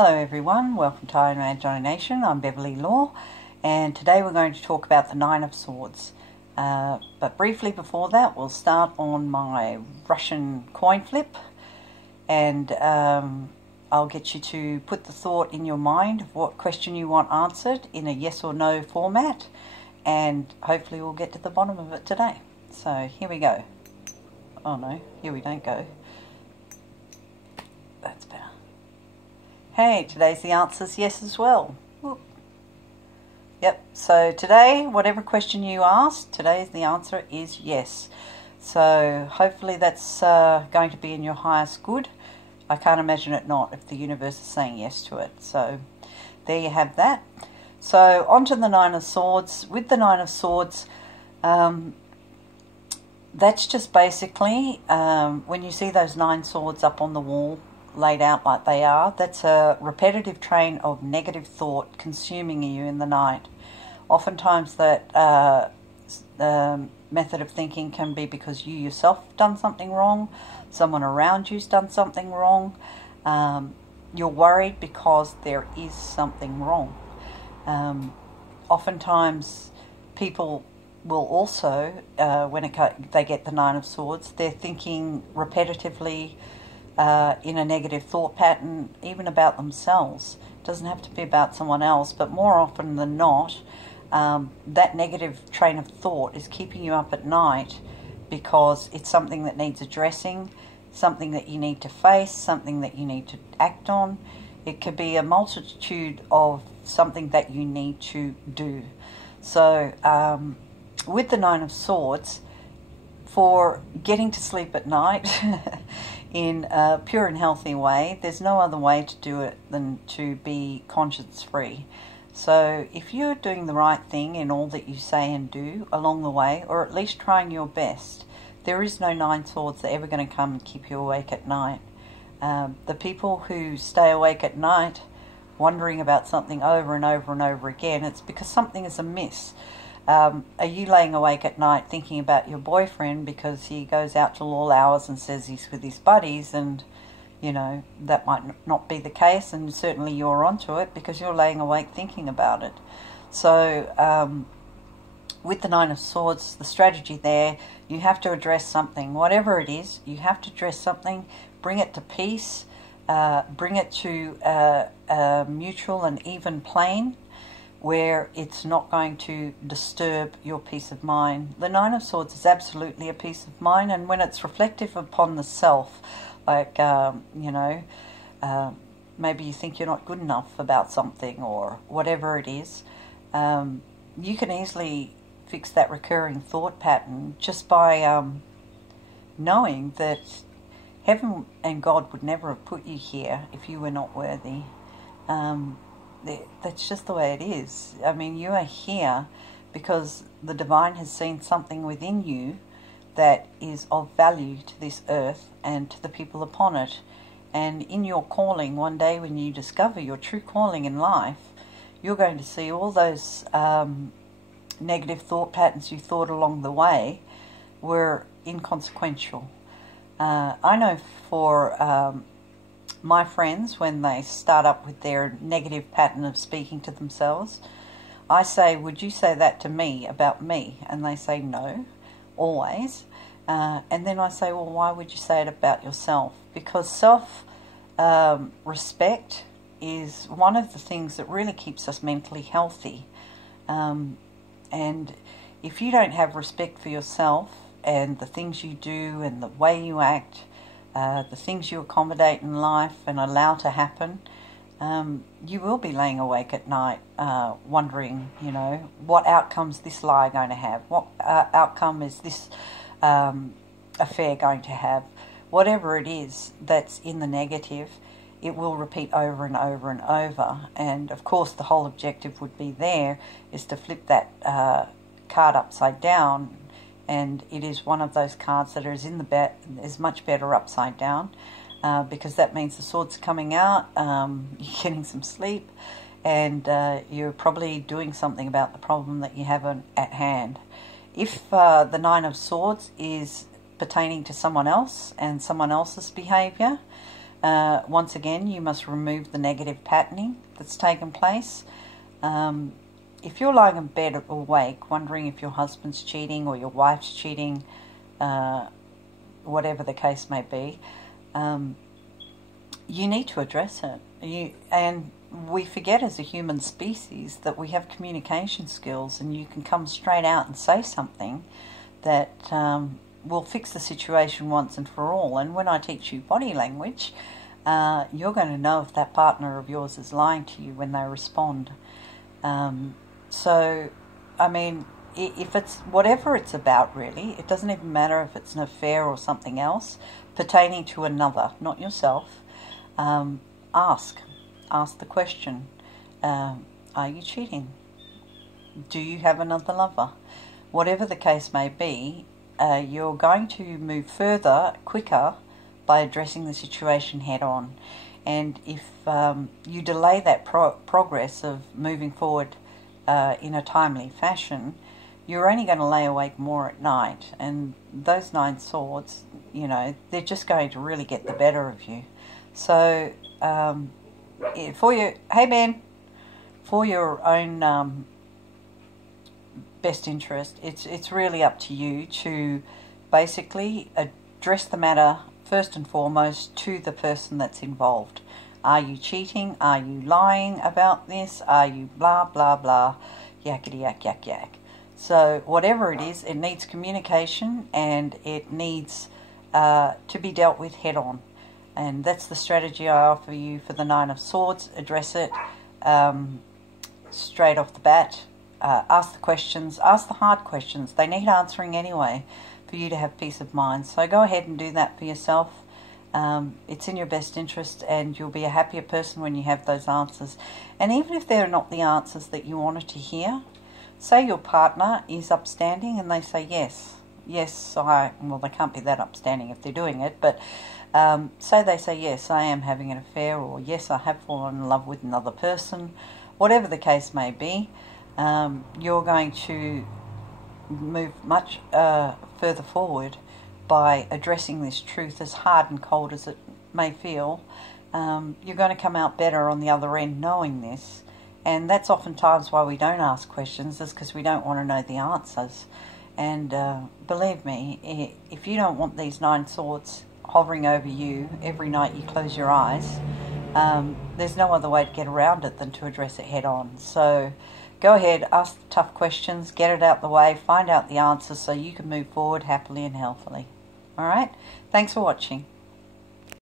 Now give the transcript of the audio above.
Hello everyone, welcome to Iron Man Nation. I'm Beverly Law, and today we're going to talk about the Nine of Swords. But briefly before that, we'll start on my Russian coin flip, and I'll get you to put the thought in your mind of what question you want answered in a yes or no format, and hopefully we'll get to the bottom of it today. So here we go. Oh no, here we don't go. That's better. Hey, today's the answer's yes as well. Whoop. Yep, so today, whatever question you asked, today's the answer is yes. So hopefully that's going to be in your highest good. I can't imagine it not if the universe is saying yes to it. So there you have that. So on to the Nine of Swords. With the Nine of Swords, that's just basically when you see those 9 swords up on the wall, laid out like they are, that's a repetitive train of negative thought consuming you in the night. Oftentimes that method of thinking can be because you yourself have done something wrong, someone around you's done something wrong, you're worried because there is something wrong. Oftentimes people will also, when they get the Nine of Swords, they're thinking repetitively in a negative thought pattern, even about themselves. It doesn't have to be about someone else, but more often than not, that negative train of thought is keeping you up at night because it's something that needs addressing, something that you need to face, something that you need to act on. It could be a multitude of something that you need to do. So with the Nine of Swords, for getting to sleep at night in a pure and healthy way, there's no other way to do it than to be conscience-free. So if you're doing the right thing in all that you say and do along the way, or at least trying your best, there is no 9 swords that are ever going to come and keep you awake at night. The people who stay awake at night wondering about something over and over and over again, it's because something is amiss. Are you laying awake at night thinking about your boyfriend because he goes out till all hours and says he's with his buddies, and you know that might not be the case, and certainly you're onto it because you're laying awake thinking about it. So with the Nine of Swords, the strategy there, you have to address something, whatever it is. You have to address something, bring it to peace, bring it to a mutual and even plane where it's not going to disturb your peace of mind. The Nine of Swords is absolutely a peace of mind, and when it's reflective upon the self, like, maybe you think you're not good enough about something or whatever it is, you can easily fix that recurring thought pattern just by knowing that heaven and God would never have put you here if you were not worthy. That's just the way it is. I mean, you are here because the divine has seen something within you that is of value to this earth and to the people upon it. And in your calling, one day when you discover your true calling in life, you're going to see all those negative thought patterns you thought along the way were inconsequential. I know for my friends, when they start up with their negative pattern of speaking to themselves, I say, would you say that to me about me? And they say no, always. And then I say, well, why would you say it about yourself? Because self-respect is one of the things that really keeps us mentally healthy. And if you don't have respect for yourself and the things you do and the way you act, the things you accommodate in life and allow to happen, you will be laying awake at night wondering, what outcome's this lie going to have? What outcome is this affair going to have? Whatever it is that's in the negative, it will repeat over and over and over. And of course the whole objective would be there is to flip that card upside down. And it is one of those cards that is much better upside down, because that means the sword's coming out, you're getting some sleep, and you're probably doing something about the problem that you have at hand. If the Nine of Swords is pertaining to someone else and someone else's behaviour, Once again, you must remove the negative patterning that's taken place. If you're lying in bed awake, wondering if your husband's cheating or your wife's cheating, whatever the case may be, you need to address it. And we forget as a human species that we have communication skills, and you can come straight out and say something that will fix the situation once and for all. And when I teach you body language, you're going to know if that partner of yours is lying to you when they respond. So, I mean, if it's whatever it's about, really, it doesn't even matter if it's an affair or something else pertaining to another, not yourself. Ask the question, are you cheating? Do you have another lover? Whatever the case may be, you're going to move further quicker by addressing the situation head on. And if you delay that progress of moving forward in a timely fashion, you're only going to lay awake more at night. And those 9 swords, they're just going to really get the better of you. So, hey Ben, for your own best interest, it's really up to you to basically address the matter first and foremost to the person that's involved. Are you cheating? Are you lying about this? Are you blah blah blah, yakety yak yak yak? So whatever it is, it needs communication, and it needs to be dealt with head on. And that's the strategy I offer you for the 9 of Swords. Address it straight off the bat. Ask the questions. Ask the hard questions. They need answering anyway for you to have peace of mind. So go ahead and do that for yourself. It's in your best interest, and you'll be a happier person when you have those answers. And even if they're not the answers that you wanted to hear, say your partner is upstanding and they say yes. Well, they can't be that upstanding if they're doing it, but say they say, yes, I am having an affair, or yes, I have fallen in love with another person. Whatever the case may be, you're going to move much further forward by addressing this truth, as hard and cold as it may feel. You're going to come out better on the other end knowing this. And that's oftentimes why we don't ask questions, is because we don't want to know the answers. And believe me, if you don't want these 9 swords hovering over you every night you close your eyes, there's no other way to get around it than to address it head on. So go ahead, ask the tough questions, get it out the way, find out the answers so you can move forward happily and healthily. All right? Thanks for watching.